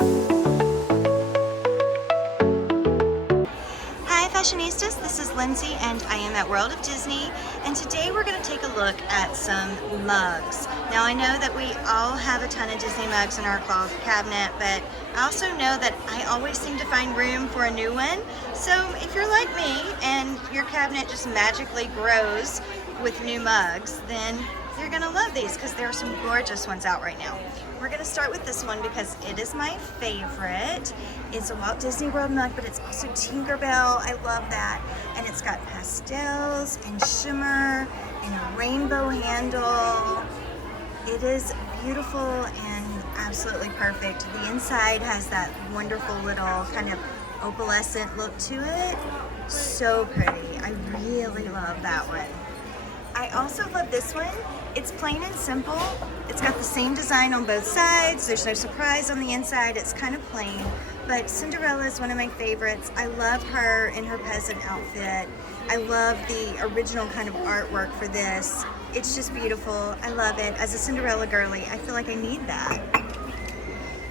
Hi fashionistas, this is Lindsay and I am at World of Disney, and today we're going to take a look at some mugs. Now I know that we all have a ton of Disney mugs in our closet cabinet, but I also know that I always seem to find room for a new one. So if you're like me and your cabinet just magically grows with new mugs, then you're going to love these because there are some gorgeous ones out right now. We're going to start with this one because it is my favorite. It's a Walt Disney World mug, but it's also Tinkerbell. I love that. And it's got pastels and shimmer and a rainbow handle. It is beautiful and absolutely perfect. The inside has that wonderful little kind of opalescent look to it. So pretty. I really love that one. I also love this one. It's plain and simple. It's got the same design on both sides. There's no surprise on the inside. It's kind of plain, but Cinderella is one of my favorites. I love her in her peasant outfit. I love the original kind of artwork for this. It's just beautiful. I love it. As a Cinderella girly, I feel like I need that.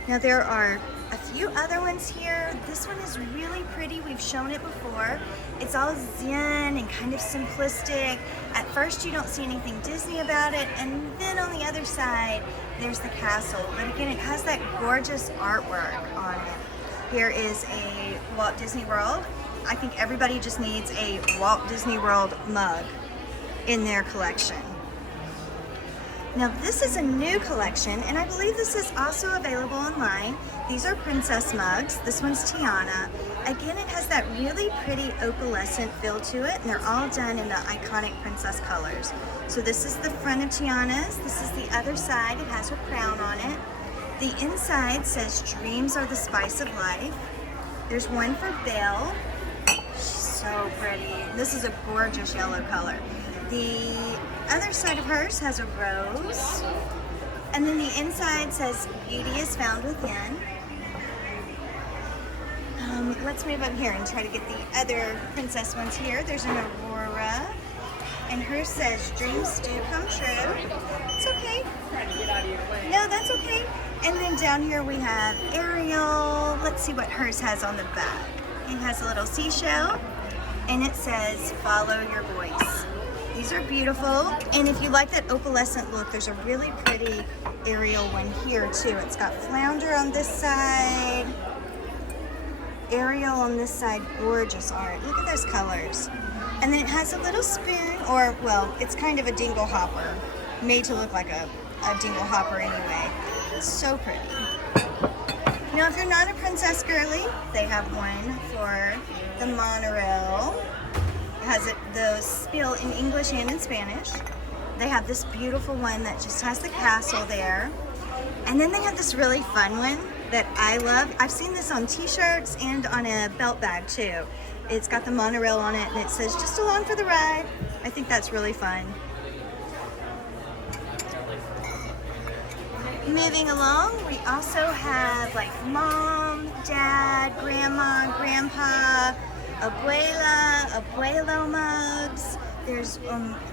Now there are a few other ones here. This one is really pretty. We've shown it before. It's all zen and kind of simplistic. At first you don't see anything Disney about it, and then on the other side there's the castle. But again, it has that gorgeous artwork on it. Here is a Walt Disney World. I think everybody just needs a Walt Disney World mug in their collection. Now this is a new collection, and I believe this is also available online. These are princess mugs. This one's Tiana. Again, it has that really pretty opalescent feel to it, and they're all done in the iconic princess colors. So this is the front of Tiana's. This is the other side. It has her crown on it. The inside says dreams are the spice of life. There's one for Belle. She's so pretty. This is a gorgeous yellow color. The other side of hers has a rose, and then the inside says beauty is found within. Let's move up here and try to get the other princess ones here. There's an Aurora, and hers says dreams do come true. It's okay. No, that's okay. And then down here we have Ariel. Let's see what hers has on the back. It has a little seashell, and it says follow your voice. These are beautiful, and if you like that opalescent look, there's a really pretty Ariel one here too. It's got flounder on this side, Ariel on this side. Gorgeous art. Look at those colors. And then it has a little spoon, or well, it's kind of a dingle hopper, made to look like a dingle hopper anyway. It's so pretty. Now if you're not a princess girly, they have one for the monorail. Has it the spill in English and in Spanish. They have this beautiful one that just has the castle there, and then they have this really fun one that I love. I've seen this on t-shirts and on a belt bag too. It's got the monorail on it, and it says just along for the ride. I think that's really fun. Moving along, we also have like mom, dad, grandma, grandpa, abuela, abuelo mugs. There's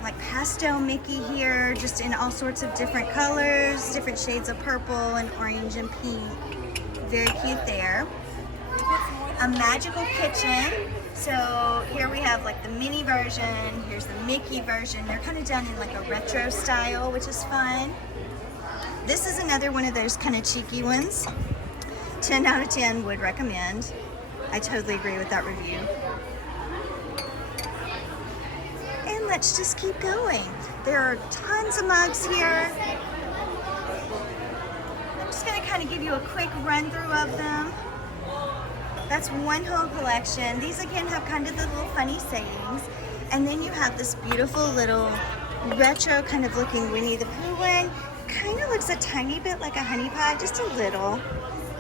like pastel Mickey here, just in all sorts of different colors, different shades of purple and orange and pink. Very cute there. A magical kitchen. So here we have like the mini version, here's the Mickey version. They're kind of done in like a retro style, which is fun. This is another one of those kind of cheeky ones. 10 out of 10 would recommend. I totally agree with that review. And let's just keep going. There are tons of mugs here. I'm just going to kind of give you a quick run through of them. That's one whole collection. These again have kind of the little funny sayings. And then you have this beautiful little retro kind of looking Winnie the Pooh one. Kind of looks a tiny bit like a honey pie, just a little.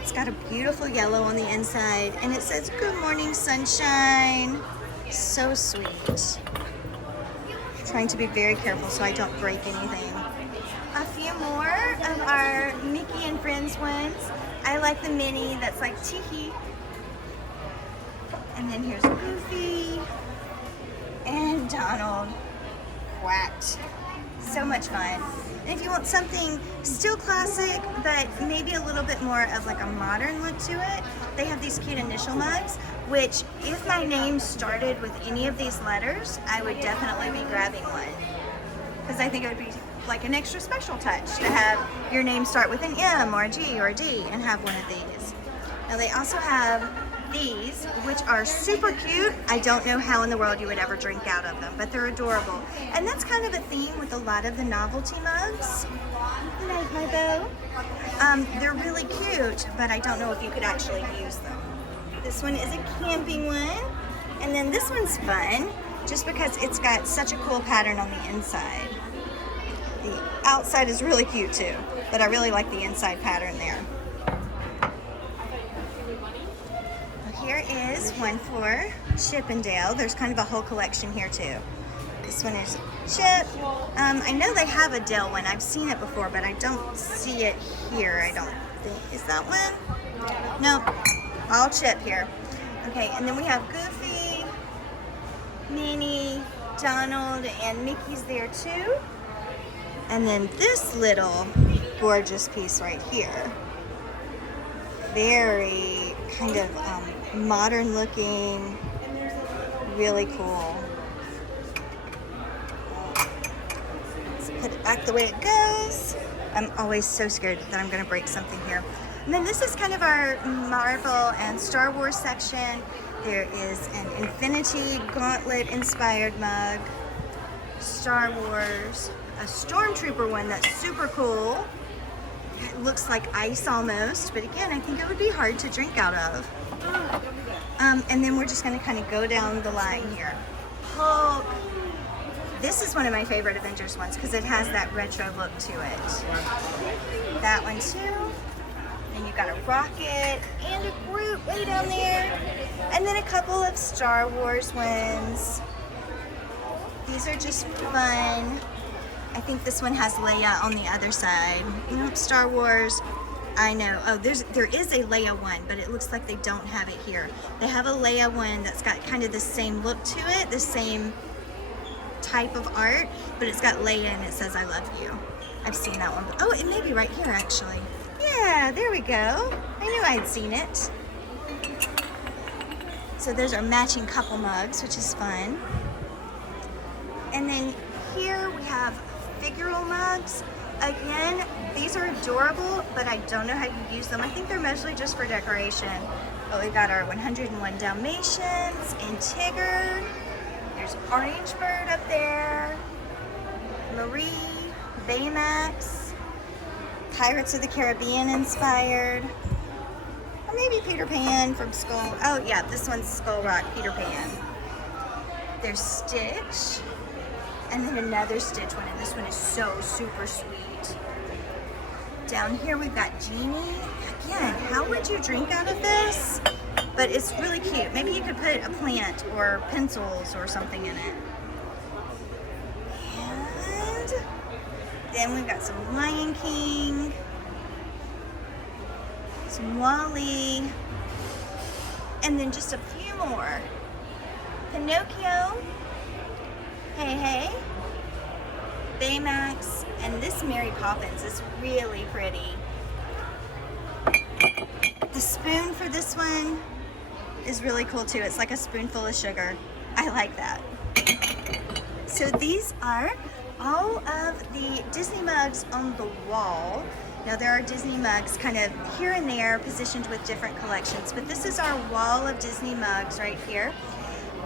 It's got a beautiful yellow on the inside, and it says, "Good morning, sunshine." So sweet. Trying to be very careful so I don't break anything. A few more of our Mickey and Friends ones. I like the mini that's like Tiki. And then here's Goofy and Donald. Quacked. So much fun. And if you want something still classic, but maybe a little bit more of like a modern look to it, they have these cute initial mugs, which if my name started with any of these letters, I would definitely be grabbing one. Because I think it would be like an extra special touch to have your name start with an M or a G or a D and have one of these. Now they also have these, which are super cute. I don't know how in the world you would ever drink out of them, but they're adorable. And that's kind of a theme with a lot of the novelty mugs. Good night, my beau. They're really cute, but I don't know if you could actually use them. This one is a camping one, and then this one's fun just because it's got such a cool pattern on the inside. The outside is really cute too, but I really like the inside pattern there. Here is one for Chippendale. There's kind of a whole collection here too. This one is Chip. I know they have a Dale one. I've seen it before, but I don't see it here. I don't think. Is that one? No, all Chip here. Okay, and then we have Goofy, Minnie, Donald, and Mickey's there too. And then this little gorgeous piece right here. Very kind of modern looking, really cool. Let's put it back the way it goes. I'm always so scared that I'm going to break something here. And then this is kind of our Marvel and Star Wars section. There is an Infinity Gauntlet inspired mug, Star Wars, a Stormtrooper one that's super cool. It looks like ice almost, but again, I think it would be hard to drink out of. And then we're just going to kind of go down the line here. Hulk. This is one of my favorite Avengers ones because it has that retro look to it. That one too. And you've got a Rocket and a Groot way down there. And then a couple of Star Wars ones. These are just fun. I think this one has Leia on the other side. Nope, Star Wars. I know. Oh, there is a Leia one, but it looks like they don't have it here. They have a Leia one that's got kind of the same look to it, the same type of art, but it's got Leia and it says "I love you." I've seen that one. Oh, it may be right here actually. Yeah, there we go. I knew I'd seen it. So those are matching couple mugs, which is fun. And then here we have figural mugs. Again, these are adorable, but I don't know how you use them. I think they're mostly just for decoration. But we've got our 101 Dalmatians and Tigger. There's Orange Bird up there. Marie, Baymax, Pirates of the Caribbean inspired. Or maybe Peter Pan from Skull. Oh yeah, this one's Skull Rock Peter Pan. There's Stitch. And then another Stitch one, and this one is so super sweet. Down here we've got Genie. Again, how would you drink out of this? But it's really cute. Maybe you could put a plant or pencils or something in it. And then we've got some Lion King, some Wall-E, and then just a few more. Pinocchio. Hey, hey, Baymax, and this Mary Poppins is really pretty. The spoon for this one is really cool too. It's like a spoonful of sugar. I like that. So these are all of the Disney mugs on the wall. Now there are Disney mugs kind of here and there positioned with different collections, but this is our wall of Disney mugs right here.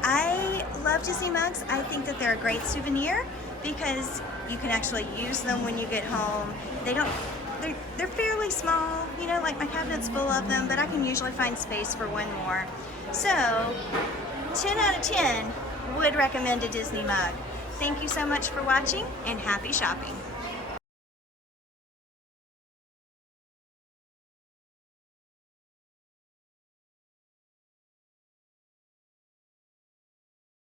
I love Disney mugs. I think that they're a great souvenir because you can actually use them when you get home. They're fairly small, you know, like my cabinet's full of them, but I can usually find space for one more. So 10 out of 10 would recommend a Disney mug. Thank you so much for watching and happy shopping.